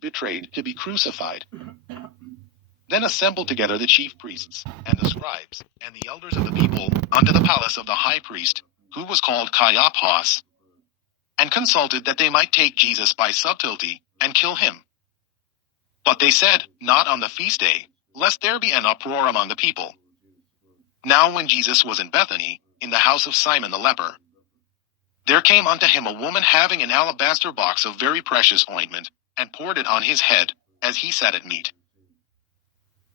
betrayed to be crucified. Then assembled together the chief priests, and the scribes, and the elders of the people, unto the palace of the high priest, who was called Caiaphas, and consulted that they might take Jesus by subtlety, and kill him. But they said, Not on the feast day, lest there be an uproar among the people. Now when Jesus was in Bethany, in the house of Simon the leper, there came unto him a woman having an alabaster box of very precious ointment, and poured it on his head, as he sat at meat.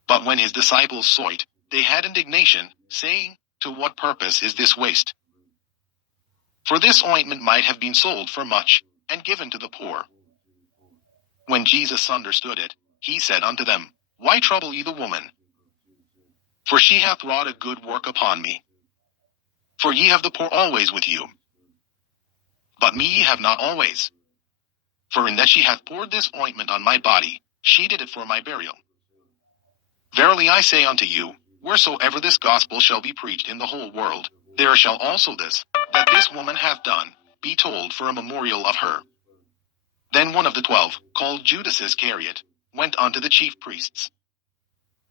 But when his disciples saw it, they had indignation, saying, To what purpose is this waste? For this ointment might have been sold for much, and given to the poor. When Jesus understood it, he said unto them, Why trouble ye the woman? For she hath wrought a good work upon me. For ye have the poor always with you, but me ye have not always. For in that she hath poured this ointment on my body, she did it for my burial. Verily I say unto you, wheresoever this gospel shall be preached in the whole world, there shall also this, that this woman hath done, be told for a memorial of her. Then one of the 12, called Judas Iscariot, went unto the chief priests,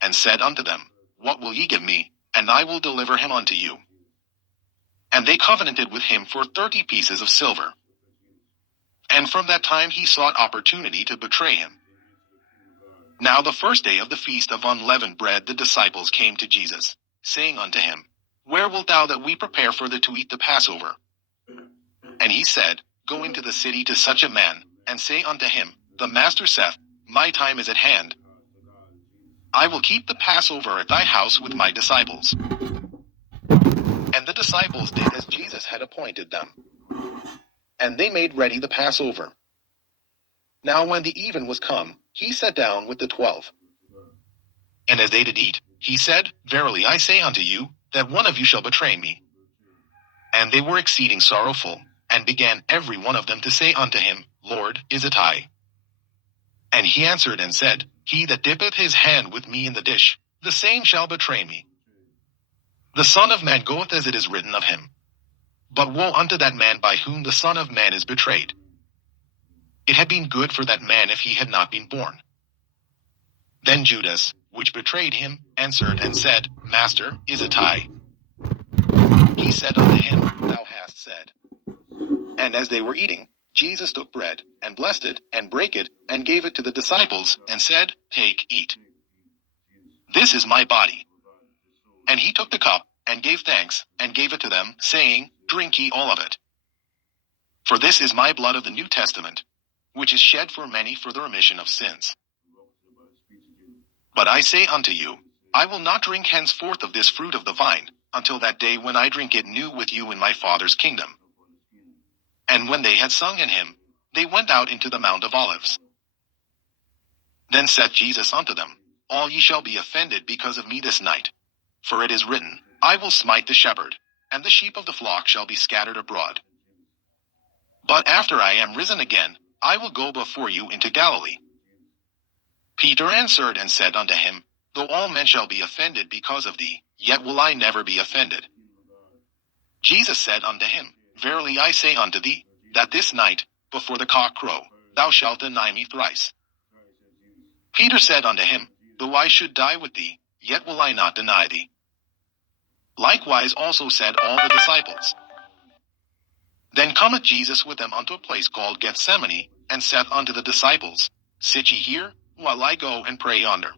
and said unto them, What will ye give me, and I will deliver him unto you? And they covenanted with him for 30 pieces of silver. And from that time he sought opportunity to betray him. Now the first day of the feast of unleavened bread the disciples came to Jesus, saying unto him, Where wilt thou that we prepare for thee to eat the Passover? And he said, Go into the city to such a man, and say unto him, The Master saith, My time is at hand. I will keep the Passover at thy house with my disciples. And the disciples did as Jesus had appointed them. And they made ready the Passover. Now when the even was come, he sat down with the 12. And as they did eat, he said, Verily I say unto you, that one of you shall betray me. And they were exceeding sorrowful, and began every one of them to say unto him, Lord, is it I? And he answered and said, He that dippeth his hand with me in the dish, the same shall betray me. The Son of Man goeth as it is written of him. But woe unto that man by whom the Son of Man is betrayed. It had been good for that man if he had not been born. Then Judas, which betrayed him, answered and said, Master, is it I? He said unto him, Thou hast said. And as they were eating, Jesus took bread, and blessed it, and brake it, and gave it to the disciples, and said, Take, eat. This is my body. And he took the cup, and gave thanks, and gave it to them, saying, Drink ye all of it. For this is my blood of the New Testament, which is shed for many for the remission of sins. But I say unto you, I will not drink henceforth of this fruit of the vine, until that day when I drink it new with you in my Father's kingdom. And when they had sung an hymn, they went out into the Mount of Olives. Then saith Jesus unto them, All ye shall be offended because of me this night. For it is written, I will smite the shepherd, and the sheep of the flock shall be scattered abroad. But after I am risen again, I will go before you into Galilee. Peter answered and said unto him, Though all men shall be offended because of thee, yet will I never be offended. Jesus said unto him, Verily I say unto thee, that this night, before the cock crow, thou shalt deny me thrice. Peter said unto him, Though I should die with thee, yet will I not deny thee. Likewise also said all the disciples. Then cometh Jesus with them unto a place called Gethsemane, and saith unto the disciples, Sit ye here, while I go and pray yonder.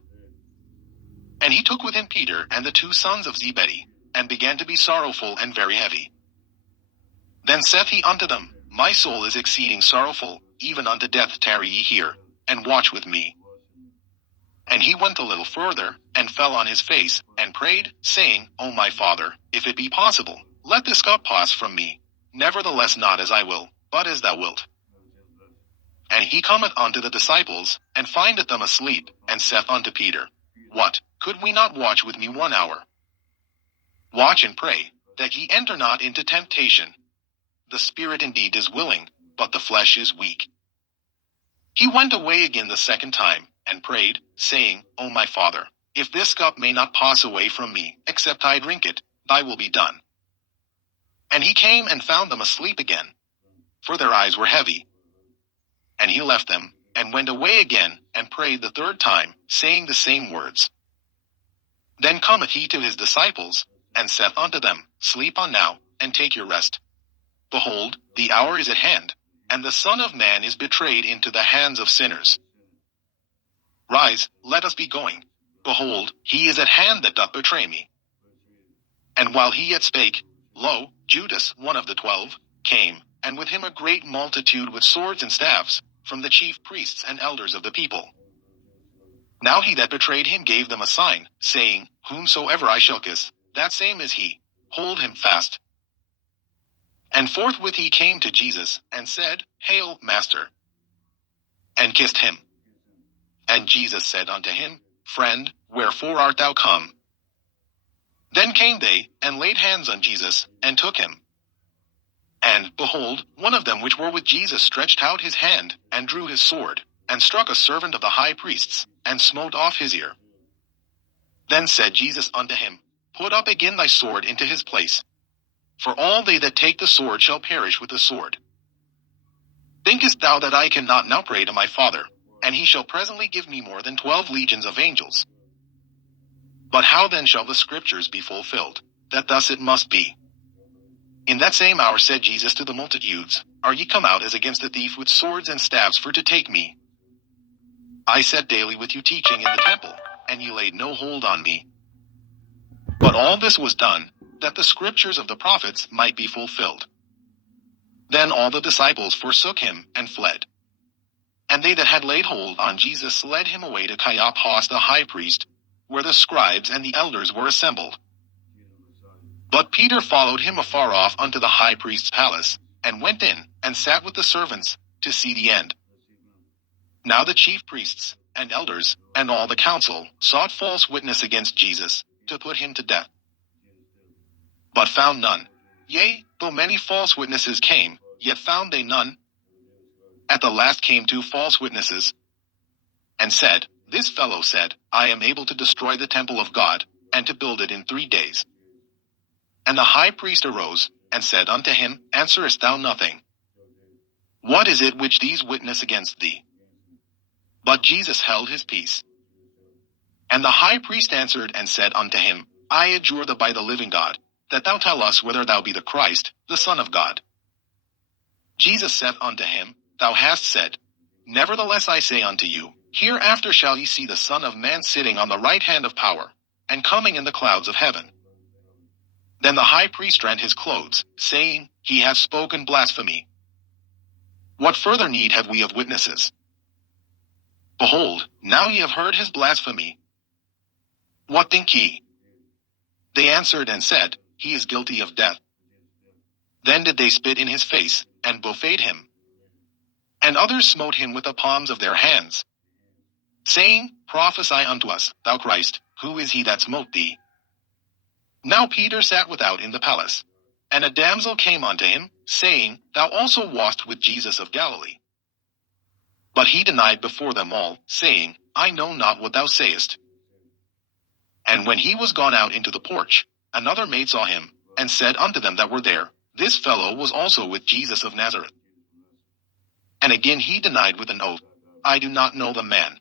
And he took with him Peter and the 2 sons of Zebedee, and began to be sorrowful and very heavy. Then saith he unto them, My soul is exceeding sorrowful, even unto death. Tarry ye here, and watch with me. And he went a little further, and fell on his face, and prayed, saying, O my Father, if it be possible, let this cup pass from me. Nevertheless not as I will, but as thou wilt. And he cometh unto the disciples, and findeth them asleep, and saith unto Peter, What, could we not watch with me 1 hour? Watch and pray, that ye enter not into temptation. The spirit indeed is willing, but the flesh is weak. He went away again the second time, and prayed, saying, O my Father, if this cup may not pass away from me, except I drink it, thy will be done. And he came and found them asleep again, for their eyes were heavy. And he left them, and went away again, and prayed the third time, saying the same words. Then cometh he to his disciples, and saith unto them, Sleep on now, and take your rest. Behold, the hour is at hand, and the Son of Man is betrayed into the hands of sinners. Rise, let us be going. Behold, he is at hand that doth betray me. And while he yet spake, lo, Judas, one of the 12, came, and with him a great multitude with swords and staves, from the chief priests and elders of the people. Now he that betrayed him gave them a sign, saying, Whomsoever I shall kiss, that same is he. Hold him fast. And forthwith he came to Jesus, and said, Hail, Master! And kissed him. And Jesus said unto him, Friend, wherefore art thou come? Then came they, and laid hands on Jesus, and took him. And, behold, one of them which were with Jesus stretched out his hand, and drew his sword, and struck a servant of the high priests, and smote off his ear. Then said Jesus unto him, Put up again thy sword into his place. For all they that take the sword shall perish with the sword. Thinkest thou that I cannot now pray to my Father, and he shall presently give me more than 12 legions of angels? But how then shall the scriptures be fulfilled, that thus it must be? In that same hour said Jesus to the multitudes, Are ye come out as against a thief with swords and staves for to take me? I sat daily with you teaching in the temple, and ye laid no hold on me. But all this was done, that the scriptures of the prophets might be fulfilled. Then all the disciples forsook him, and fled. And they that had laid hold on Jesus led him away to Caiaphas the high priest, where the scribes and the elders were assembled. But Peter followed him afar off unto the high priest's palace, and went in, and sat with the servants, to see the end. Now the chief priests, and elders, and all the council, sought false witness against Jesus, to put him to death. But found none. Yea, though many false witnesses came, yet found they none. At the last came 2 false witnesses, and said, This fellow said, I am able to destroy the temple of God, and to build it in 3 days. And the high priest arose, and said unto him, Answerest thou nothing? What is it which these witness against thee? But Jesus held his peace. And the high priest answered and said unto him, I adjure thee by the living God, that thou tell us whether thou be the Christ, the Son of God. Jesus saith unto him, Thou hast said. Nevertheless I say unto you, Hereafter shall ye see the Son of Man sitting on the right hand of power, and coming in the clouds of heaven. Then the high priest rent his clothes, saying, He hath spoken blasphemy. What further need have we of witnesses? Behold, now ye have heard his blasphemy. What think ye? They answered and said, He is guilty of death. Then did they spit in his face, and buffeted him. And others smote him with the palms of their hands, saying, Prophesy unto us, thou Christ, who is he that smote thee? Now Peter sat without in the palace. And a damsel came unto him, saying, Thou also wast with Jesus of Galilee. But he denied before them all, saying, I know not what thou sayest. And when he was gone out into the porch, another maid saw him, and said unto them that were there, This fellow was also with Jesus of Nazareth. And again he denied with an oath, I do not know the man.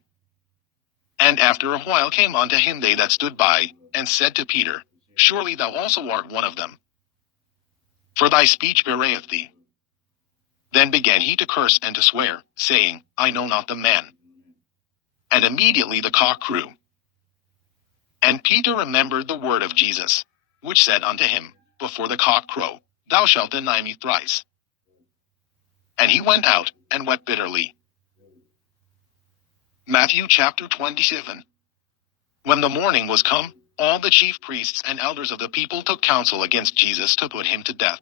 And after a while came unto him they that stood by, and said to Peter, Surely thou also art one of them. For thy speech bewrayeth thee. Then began he to curse and to swear, saying, I know not the man. And immediately the cock crew. And Peter remembered the word of Jesus, which said unto him, Before the cock crow, thou shalt deny me thrice. And he went out, and wept bitterly. Matthew chapter 27. When the morning was come, all the chief priests and elders of the people took counsel against Jesus to put him to death.